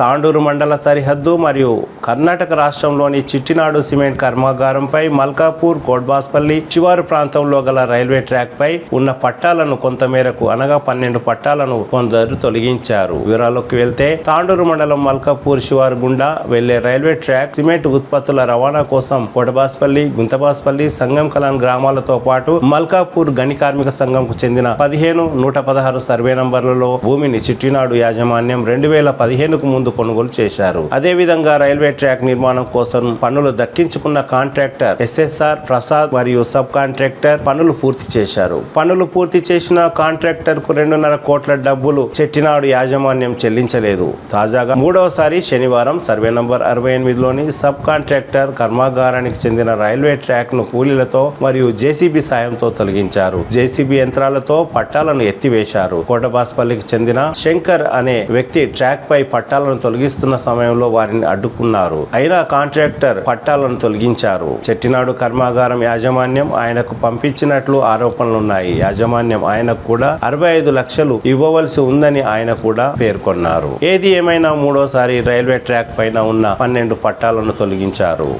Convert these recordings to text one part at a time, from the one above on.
తాండూరు మండల సరిహద్దు మరియు కర్ణాటక రాష్ట్రంలోని చిట్టినాడు సిమెంట్ కర్మాగారంపై మల్కాపూర్ కోట్బాస్పల్లి శివారు ప్రాంతంలో గల రైల్వే ట్రాక్ పై ఉన్న పట్టాలను కొంతమేరకు అనగా 12 పట్టాలను కొందరు తొలగించారు. వివరాల్లోకి వెళ్తే తాండూరు మండలం మల్కాపూర్ శివారు గుండా వెళ్లే రైల్వే ట్రాక్ సిమెంట్ ఉత్పత్తుల రవాణా కోసం కోటబాస్పల్లి, గుంతబాస్పల్లి, సంగం కలాన్ గ్రామాలతో పాటు మల్కాపూర్ గని కార్మిక సంఘంకు చెందిన 15-116 సర్వే నంబర్లలో భూమిని చిట్టినాడు యాజమాన్యం 2015కు ముందు కొనుగోలు చేశారు. అదేవిధంగా రైల్వే ట్రాక్ నిర్మాణం కోసం పనులు దక్కించుకున్న కాంట్రాక్టర్ SSR ప్రసాద్ మరియు సబ్ కాంట్రాక్టర్ పనులు పూర్తి చేశారు. పనులు పూర్తి చేసిన కాంట్రాక్టర్ కు 2.5 కోట్ల డబ్బులు చెట్టినాడు యాజమాన్యం చెల్లించలేదు. తాజాగా మూడవసారి శనివారం సర్వే నంబర్ 68లోని సబ్ కాంట్రాక్టర్ కర్మాగారానికి చెందిన రైల్వే ట్రాక్ ను కూలీలతో మరియు జేసీబీ సాయంతో తొలగించారు. జేసీబీ యంత్రాలతో పట్టాలను ఎత్తివేశారు. కోటబాస్పల్లికి చెందిన శంకర్ అనే వ్యక్తి ట్రాక్ పై పట్టాలను తొలగిస్తున్న సమయంలో వారిని అడ్డుకున్నారు. అయినా కాంట్రాక్టర్ పట్టాలను తొలగించారు. చెట్టినాడు కర్మాగారం యాజమాన్యం ఆయనకు పంపించినట్లు ఆరోపణలున్నాయి. యాజమాన్యం ఆయనకు కూడా 65 లక్షలు ఇవ్వవలసి ఉందని ఆయన కూడా పేర్కొన్నారు. ఏది ఏమైనా మూడోసారి రైల్వే ట్రాక్ పైన ఉన్న 12 పట్టాలను తొలగించారు.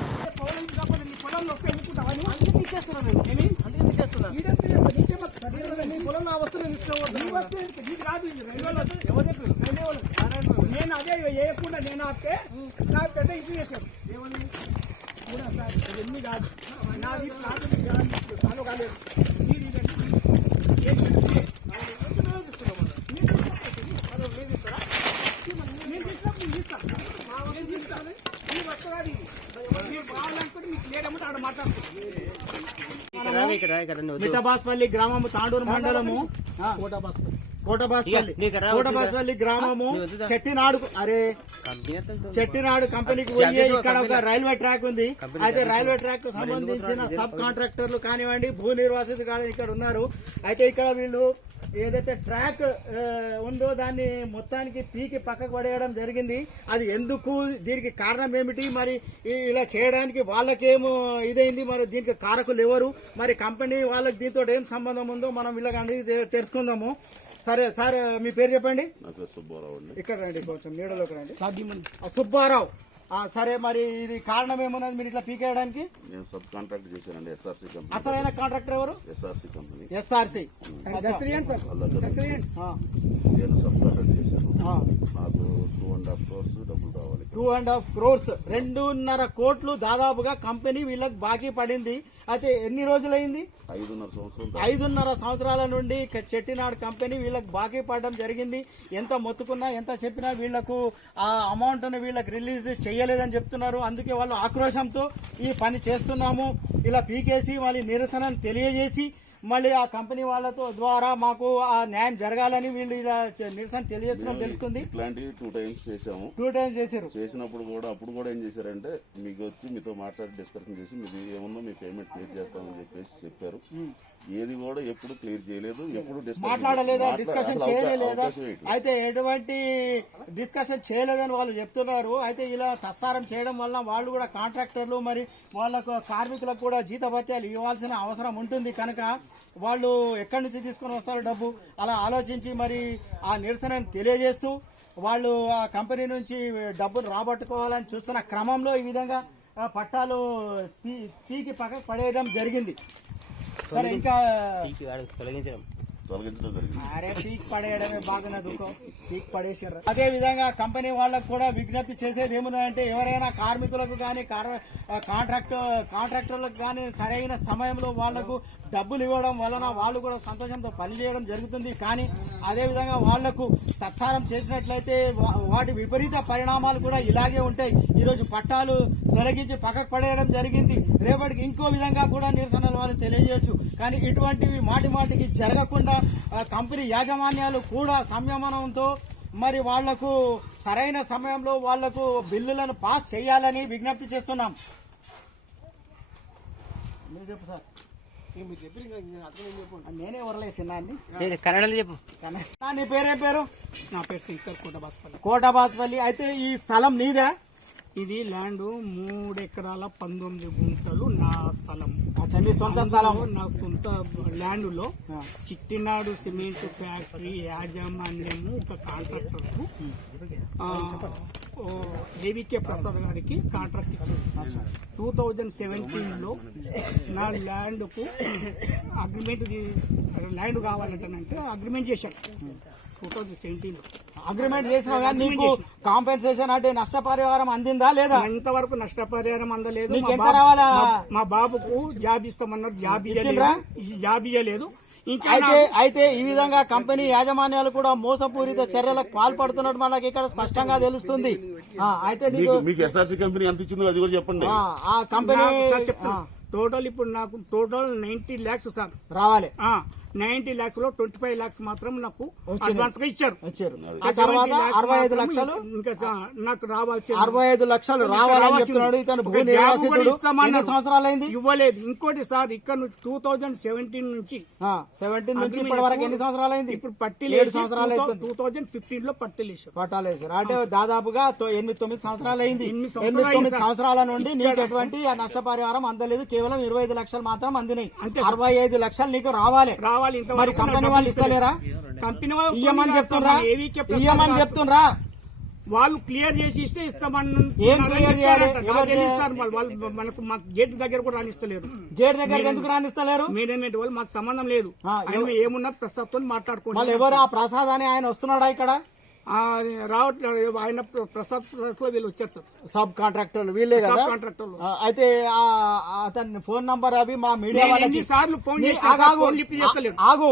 నేను అదే వేయకుండా నేను ఆపితే నాకు పెద్ద ఇష్యూ చేశాను. ఎన్ని కాదు నాది చాలు కాలేదు. మిఠబాస్పల్లి గ్రామము, తాండూరు మండలము, కోటబాస్పల్లి గ్రామము, చెట్టినాడు కంపెనీకి పోయి ఇక్కడ ఒక రైల్వే ట్రాక్ ఉంది. అయితే రైల్వే ట్రాక్ కు సంబంధించిన సబ్ కాంట్రాక్టర్లు కానివ్వండి, భూ నిర్వాసితులు కానీ ఇక్కడ ఉన్నారు. అయితే ఇక్కడ వీళ్ళు ఏదైతే ట్రాక్ ఉందో దాన్ని మొత్తానికి పీకి పక్కకు పడేయడం జరిగింది. అది ఎందుకు, దీనికి కారణం ఏమిటి, మరి ఇలా చేయడానికి వాళ్ళకేమో ఇదైంది, మరి దీనికి కారకులు ఎవరు, మరి కంపెనీ వాళ్ళకి దీంతో ఏం సంబంధం ఉందో మనం వీళ్ళకి తెలుసుకుందాము. సరే సార్, మీ పేరు చెప్పండి. ఇక్కడ రండి, కొంచెం నీడలోకి రండి. సుబ్బారావు. సరే, మరి ఇది కారణం ఏమున్నది మీరు ఇట్లా పీకేయడానికి? నేను సబ్ కాంట్రాక్ట్ చేశానండి SRC కంపెనీ. అసలైన కాంట్రాక్టర్ ఎవరు? SRC company. SRC నేను సబ్ కాంట్రాక్ట్ చేశాను. నాకు 2.5 crores డబ్బులు రావాలి. 2.5 crores 2.5 కోట్లు దాదాపుగా కంపెనీ వీళ్ళకి బాకీ పడింది. అయితే ఎన్ని రోజులైంది? 5.5 సంవత్సరాల నుండి చెట్టినాడు కంపెనీ వీళ్ళకి బాకీ పడడం జరిగింది. ఎంత మొత్తుకున్నా, ఎంత చెప్పినా వీళ్లకు ఆ అమౌంట్ ను వీళ్ళకి రిలీజ్ చేయలేదని చెప్తున్నారు. అందుకే వాళ్ళు ఆక్రోశంతో ఈ పని చేస్తున్నాము, ఇలా పీకేసి మళ్ళీ నిరసనను తెలియజేసి మళ్ళీ ఆ కంపెనీ వాళ్ళతో ద్వారా మాకు ఆ న్యాయం జరగాలని వీళ్ళు ఇలా నిరసన తెలియజేస్తున్నాం తెలుస్తుంది. ఇట్లాంటివి 2 times చేశాము. 2 times చేశారు. చేసినప్పుడు కూడా అప్పుడు కూడా ఏం చేశారంటే, మీకు వచ్చి మీతో మాట్లాడి డిస్కషన్ చేసి మీది ఏమన్నా మీ పేమెంట్ క్లియర్ చేస్తామని చెప్పారు. ఏది కూడా ఎప్పుడు క్లియర్ చేయలేదు, ఎప్పుడు మాట్లాడలేదా, డిస్కషన్ చేయలేదా? అయితే ఎటువంటి డిస్కషన్ చేయలేదని వాళ్ళు చెప్తున్నారు. అయితే ఇలా తస్సారం చేయడం వల్ల వాళ్ళు కూడా కాంట్రాక్టర్లు మరి వాళ్ళకు కార్మికులకు కూడా జీతభత్యాలు ఇవ్వాల్సిన అవసరం ఉంటుంది. కనుక వాళ్ళు ఎక్కడి నుంచి తీసుకుని వస్తారు డబ్బు, అలా ఆలోచించి మరి ఆ నిరసనను తెలియజేస్తూ వాళ్ళు ఆ కంపెనీ నుంచి డబ్బులు రాబట్టుకోవాలని చూస్తున్న క్రమంలో ఈ విధంగా పట్టాలు పీకి పక్కకు పడేయడం జరిగింది. సరే, ఇంకా తొలగించడం అరే పీక్ పడేయడమే బాగా దుఃఖం, పీక్ పడేసారు. అదే విధంగా కంపెనీ వాళ్ళకు కూడా విజ్ఞప్తి చేసేది ఏముందంటే, ఎవరైనా కార్మికులకు కానీ కాంట్రాక్టర్లకు కానీ సరైన సమయంలో వాళ్లకు డబ్బులు ఇవ్వడం వలన వాళ్ళు కూడా సంతోషంతో పనిచేయడం జరుగుతుంది. కానీ అదేవిధంగా వాళ్లకు తత్సారం చేసినట్లయితే వాటి విపరీత పరిణామాలు కూడా ఇలాగే ఉంటాయి. ఈరోజు పట్టాలు తొలగించి పక్కకు పడేయడం జరిగింది. రేపటికి ఇంకో విధంగా కూడా నిరసనలు వాళ్ళు తెలియజేయచ్చు. కానీ ఇటువంటివి మాటికి జరగకుండా కంపెనీ యాజమాన్యాలు కూడా సంయమనంతో మరి వాళ్లకు సరైన సమయంలో వాళ్లకు బిల్లులను పాస్ చేయాలని విజ్ఞప్తి చేస్తున్నాం. మీరు చెప్పు సార్. నేనే వరలేసినా కన్నడలో చెప్పు. నీ పేరేం పేరు? నా పేరు శంకర్, కోటబాస్పల్లి. అయితే ఈ స్థలం నీదా? ఇది ల్యాండ్ 3 ఎకరాల 19 గుంటలు నా స్థలం. నీ సొంత స్థలం? నా సొంత ల్యాండ్ లో చిట్టినాడు సిమెంట్ ఫ్యాక్టరీ యాజమాన్యము ఒక కాంట్రాక్టర్ ఏవికే ప్రసాద్ గారికి కాంట్రాక్ట్ ఇచ్చారు. 2017లో నా ల్యాండ్కు అగ్రిమెంట్ ల్యాండ్ కావాలంటే అగ్రిమెంట్ చేశాను 2017లో. అగ్రిమెంట్ చేసినా కానీ నీకు కాంపెన్సేషన్ అంటే నష్టపరిహారం అందిందా లేదా? ఇంతవరకు నష్టపరిహారం అందలేదు. నీకు ఎంత రావాలా? మా బాబుకు జాబ్ ఇస్తామన్నారు, జాబ్ ఇచ్చిండ్రా? ఇయ్యలేదు. ఇంకా అయితే ఈ విధంగా కంపెనీ యాజమాన్యాలు కూడా మోసపూరిత చర్యలకు పాల్పడుతున్నట్టు మనకి ఇక్కడ స్పష్టంగా తెలుస్తుంది. అయితే మీకు ఎస్ఆర్సీ కంపెనీ ఎంత ఇచ్చిందో అది కూడా చెప్పండి. ఆ కంపెనీ చెప్తాను టోటల్ ఇప్పుడు నాకు టోటల్ 90 lakhs సార్ రావాలి. 90 lakhs లో 25 lakhs మాత్రం నాకు అడ్వాన్స్ గా ఇచ్చారు. ఆ తర్వాత 65 లక్షలు ఇంకా నాకు రావాల్సి 65 లక్షలు రావాలని చెప్తున్నాడు ఇతను. భూ నిర్వాసితుడు. ఎన్ని సంవత్సరాలైంది? ఇవ్వలేదు. ఇంకోటి సార్ ఇక్కడ నుంచి 2017 నుంచి 17 నుంచి ఇప్పటి వరకు ఎన్ని సంవత్సరాలైంది? ఇప్పుడు పట్టి 7 సంవత్సరాలు 2015 లో పట్టాలేసారు. అంటే దాదాపుగా 8-9 సంవత్సరాలు అయింది. 8-9 సంవత్సరాల నుండి నీకు ఎటువంటి నష్టపరిహారం అందలేదు. కేవలం 25 లక్షలు మాత్రం అందినాయి. 65 లక్షలు నీకు రావాలి. మరి కంపెనీ వాళ్ళు ఇస్తలేరా? కంపెనీ ఇయ్యమని చెప్తుండ్రా? వాళ్ళు క్లియర్ చేసి ఇస్తే ఇస్తామని. ఏం క్లియర్ చేయాలి? వాళ్ళు మనకు మా గేట్ దగ్గర కూడా రాణిస్తలేరు. గేట్ దగ్గర ఎందుకు రాణిస్తలేరు? మేనేజ్మెంట్ వాళ్ళు మాకు సంబంధం లేదు. ఏమున్నా ప్రసాద్తో మాట్లాడుకోండి. వాళ్ళు ఎవరు? ఆ ప్రసాద్ అని ఆయన వస్తున్నాడా ఇక్కడ? రావట్లేదు. ఆయన ప్రసాద్ లో వీళ్ళు వచ్చారు సార్, సబ్ కాంట్రాక్టర్లు వీళ్ళే కదా. కాంట్రాక్టర్లు. అయితే అతని ఫోన్ నంబర్ అవి మా మీడియా వాళ్ళకి సార్లు ఫోన్ ఆగు.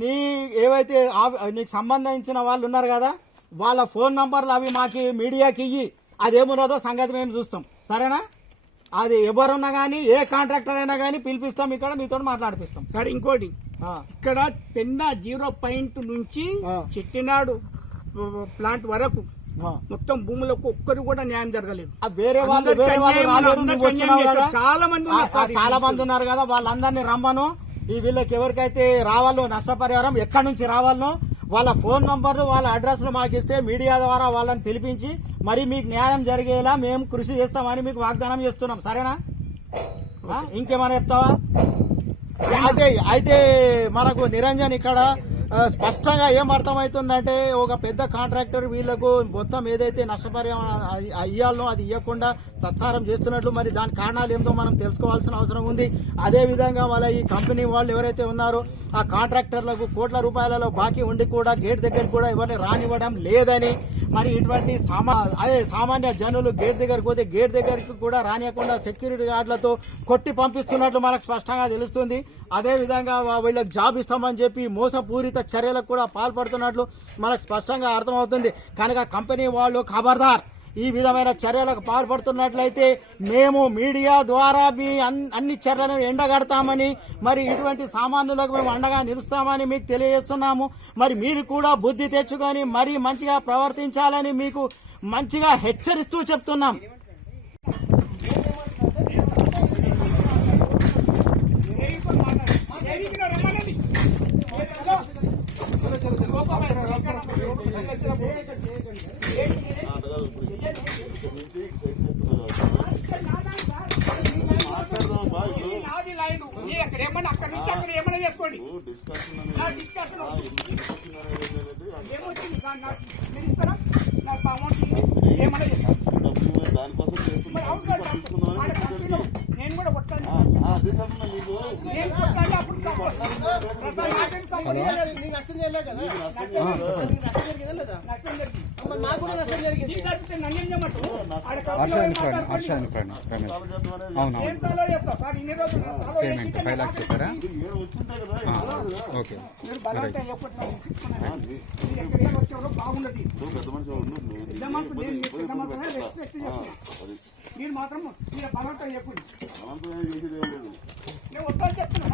నీ ఏవైతే నీకు సంబంధించిన వాళ్ళు ఉన్నారు కదా, వాళ్ళ ఫోన్ నంబర్లు అవి మాకి మీడియాకి ఇయ్యి. అదేమున్నదో సంగతి మేము చూస్తాం. సరేనా? అది ఎవరున్నా గానీ ఏ కాంట్రాక్టర్ అయినా గానీ పిలిపిస్తాం, ఇక్కడ మీతో మాట్లాడిపిస్తాం. సరే ఇంకోటి, ఇక్కడ పెన్న 0 పాయింట్ నుంచి చెట్టినాడు ప్లాంట్ వరకు మొత్తం భూములకు ఒక్కరు కూడా న్యాయం జరగలేదు. వేరే వాళ్ళు చాలా మంది ఉన్నారు కదా, వాళ్ళందరినీ రమ్మను. ఈ వీళ్ళకి ఎవరికైతే రావాలో నష్టపరిహారం ఎక్కడి నుంచి రావాలనో వాళ్ళ ఫోన్ నంబర్లు వాళ్ళ అడ్రస్లు మాకు ఇస్తే మీడియా ద్వారా వాళ్ళని పిలిపించి మరి మీకు న్యాయం జరిగేలా మేము కృషి చేస్తామని మీకు వాగ్దానం చేస్తున్నాం. సరేనా? ఇంకేమైనా చెప్తావా? అయితే మనకు నిరంజన్ ఇక్కడ స్పష్టంగా ఏం అర్థమవుతుందంటే ఒక పెద్ద కాంట్రాక్టర్ వీళ్లకు మొత్తం ఏదైతే నష్టపరిహారం ఇయ్యాలనో అది ఇవ్వకుండా సత్సారం చేస్తున్నట్లు, మరి దాని కారణాలు ఏందో మనం తెలుసుకోవాల్సిన అవసరం ఉంది. అదే విధంగా వాళ్ళ ఈ కంపెనీ వాళ్ళు ఎవరైతే ఉన్నారో ఆ కాంట్రాక్టర్లకు కోట్ల రూపాయలలో బాకీ ఉండి కూడా గేట్ దగ్గర కూడా ఎవరిని రానివ్వడం లేదని, మరి ఇటువంటి సామాన్య జనులు గేట్ దగ్గరకు పోతే గేట్ దగ్గరికి కూడా రానియకుండా సెక్యూరిటీ గార్డులతో కొట్టి పంపిస్తున్నట్లు మనకు స్పష్టంగా తెలుస్తుంది. అదే విధంగా వీళ్ళకి జాబ్ ఇస్తామని చెప్పి మోసపూరిత చర్యలకు కూడా పాల్పడుతున్నట్లు మనకు స్పష్టంగా అర్థమవుతుంది. కనుక కంపెనీ వాళ్ళు ఖబర్దార్, ఈ విధమైన చర్యలకు పాల్పడుతున్నట్లయితే మేము మీడియా ద్వారా మీ అన్ని చర్యలను ఎండగడతామని, మరి ఇటువంటి సామాన్యులకు మేము అండగా నిలుస్తామని మీకు తెలియజేస్తున్నాము. మరి మీరు కూడా బుద్ధి తెచ్చుకొని మరీ మంచిగా ప్రవర్తించాలని మీకు మంచిగా హెచ్చరిస్తూ చెప్తున్నాం. అక్కడ నుంచి అక్కడ ఏమైనా చేసుకోండి. నేను కూడా కొట్టాను. నష్టం చేయలేదు కదా, నష్టం జరిగింది. నన్ను ఏం చేయమంటారు? పేమెంట్ 5 lakhs చెప్పారా? ఓకే. మీరు మాత్రం బలవంతం చెప్పండి. నేను వద్దని చెప్తున్నా.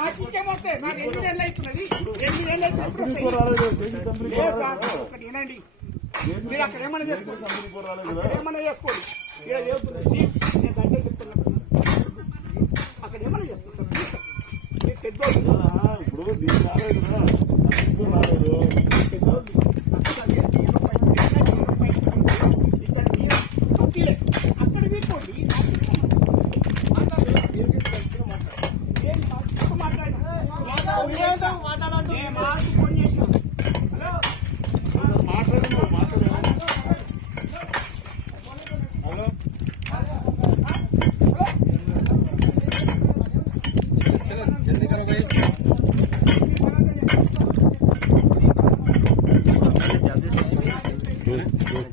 నాకు ఇంకేమవుతాయి? నాకు 8 నెలలు అవుతున్నది. 8 నెలలు అయితే ఏనండి, మీరు అక్కడ ఏమైనా చేసుకోండి, ఏమైనా చేసుకోండి. నేను గంటే చెప్తున్నా, అక్కడ ఏమైనా చేసుకుంటాను. మీరు పెద్దోళ్ళు అక్కడ వీకోండి. మాట్లాడాలంటే ఫోన్ చేసిన. హలో, మాట్లాడు.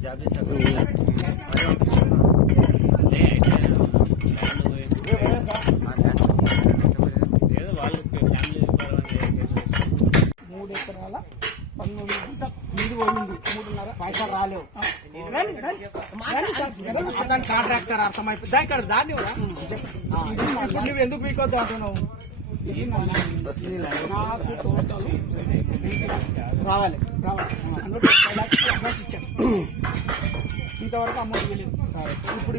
జాబ్ చేశారు ఏదో వాళ్ళు ఫ్యామిలీ 3 ఎకరాల 19 గుంటల నీరు పోయింది 3.5 పైసలు రాలేవు కాంట్రాక్టర్ అర్థమైపోయింది ఇక్కడ దాన్ని కూడా ఇప్పుడు నువ్వు ఎందుకు పీకొద్దు అంటున్నావు నాకు టోటల్ రావాలి ఇంతవరకు అమౌంట్ వెళ్ళింది సరే ఇప్పుడు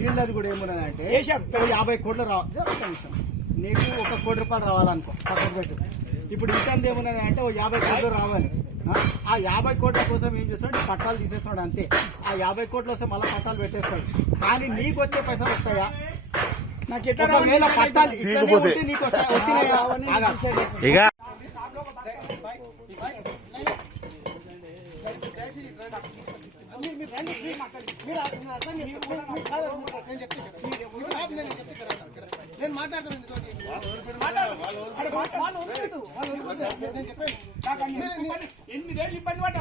వీళ్ళది కూడా ఏమన్నదంటే వేసాం 50 కోట్లు రావాలి నీకు 1 కోటి రూపాయలు రావాలనుకో పక్కన పెట్టు ఇప్పుడు ఇంకంత ఏమున్నది అంటే 50 కోట్లు రావాలి ఆ 50 కోట్ల కోసం ఏం చేస్తాడు పట్టాలు తీసేస్తాడు అంతే ఆ 50 కోట్లు వస్తే మళ్ళీ పట్టాలు పెట్టేస్తాడు కానీ నీకు వచ్చే పైసలు వస్తాయా నాకు ఎట్లా ఒకవేళ పట్టాలు ఇట్లనే ఉంటే నీకు వస్తాయా? వచ్చినాయా? ఆగా. ఇక నేను మాట్లాడుతున్నాను ఎనిమిదేళ్ళు ఇబ్బంది పడ్డా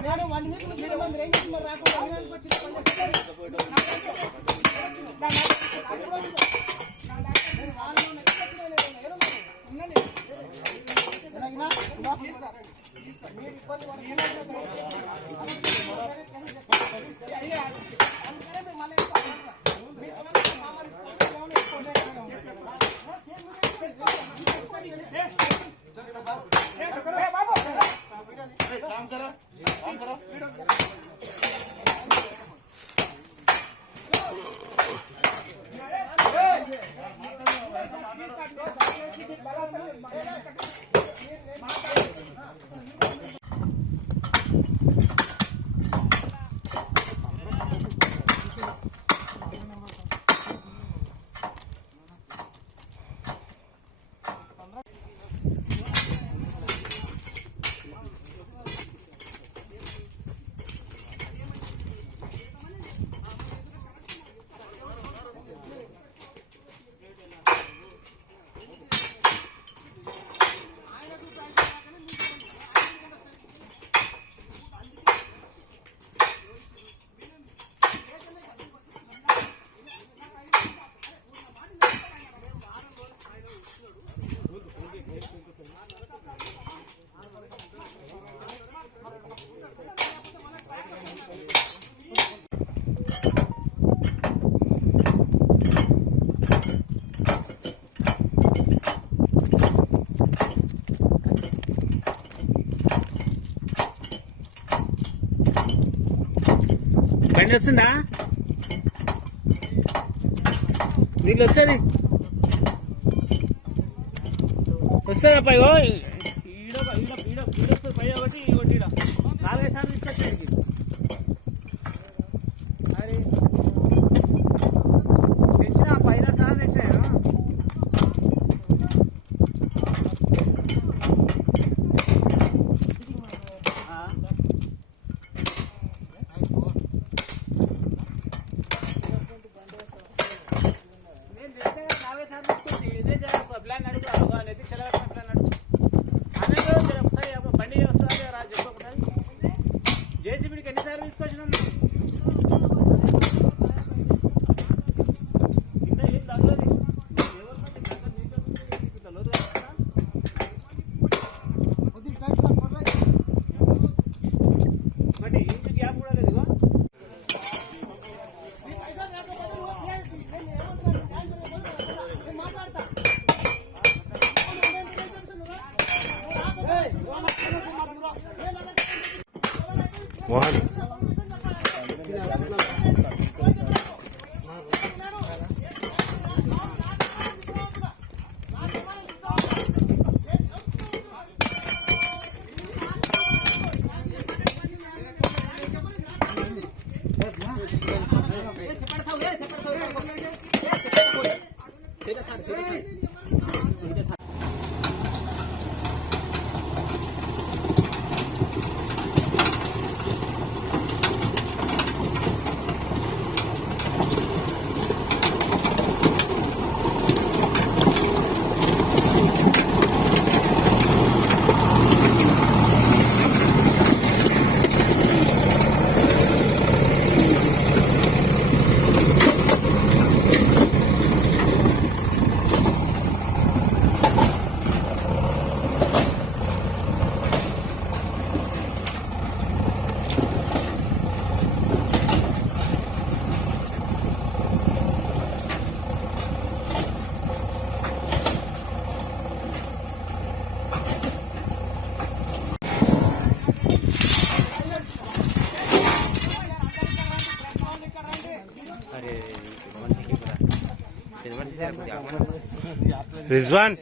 బండి వస్తుందా నీళ్ళు వస్తుంది వస్తుందా పైగో ఈడొస్తుంది పై ఒకటి ఇంకోటి 4-5 సార్లు తీసుకొచ్చాయి అరే తెచ్చిన 5-6 సార్లు తెచ్చాయా ప్లాన్ అడుగు నెత్తి చెలగట్టిన ప్లాన్ అడుగు అన్నది ఒకసారి బండి వస్తుంది రాజు చెప్పు ఒకసారి జేసీబీకి ఎన్నిసార్లు తీసుకొచ్చినాం కింద ఏం తగ్గలేదు బట్ ఇంటి గ్యాప్ కూడా లేదు మోహన్ రిజ్వాన్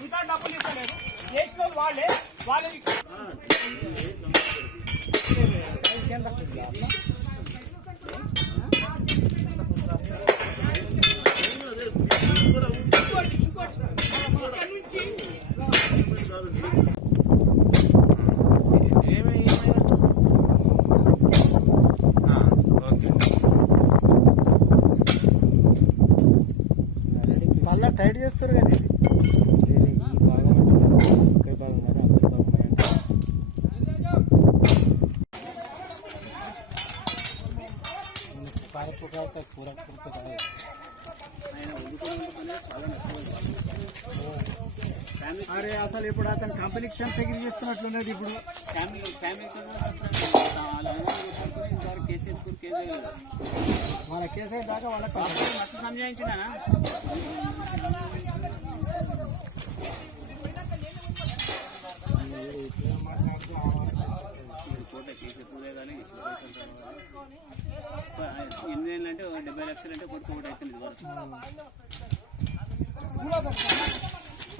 ఇంకా డబ్బులు ఇవ్వలేదు చేసిన వాళ్ళే వాళ్ళని మళ్ళా టైట్ చేస్తారు కదా ఇది. అరే అసలు ఇప్పుడు అతను కంపెనీకి సెక్యూరిటీ చేస్తున్నట్లున్నది ఇప్పుడు. మన కేసు దాకా వాళ్ళకి మస్తు సంజాయించినా ఎనిమిది ఏళ్ళు అంటే 70 లక్షలు అంటే కొడుకు ఒకటి అవుతుంది.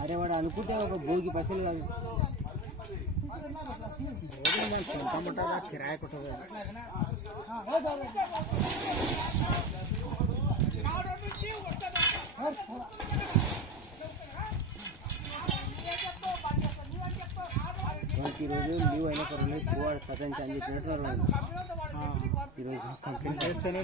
అరే వాడు అనుకుంటే ఒక భూమికి పైసలు కాదు కిరాయి కొట్టదు. ఈరోజు లీవ్ అయినా పర్వాలేదు పోవాడు సర్పంచ్ అని చెప్పినట్టు ఈరోజు కంప్లైంట్ చేస్తేనే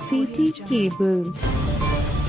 CT Cable.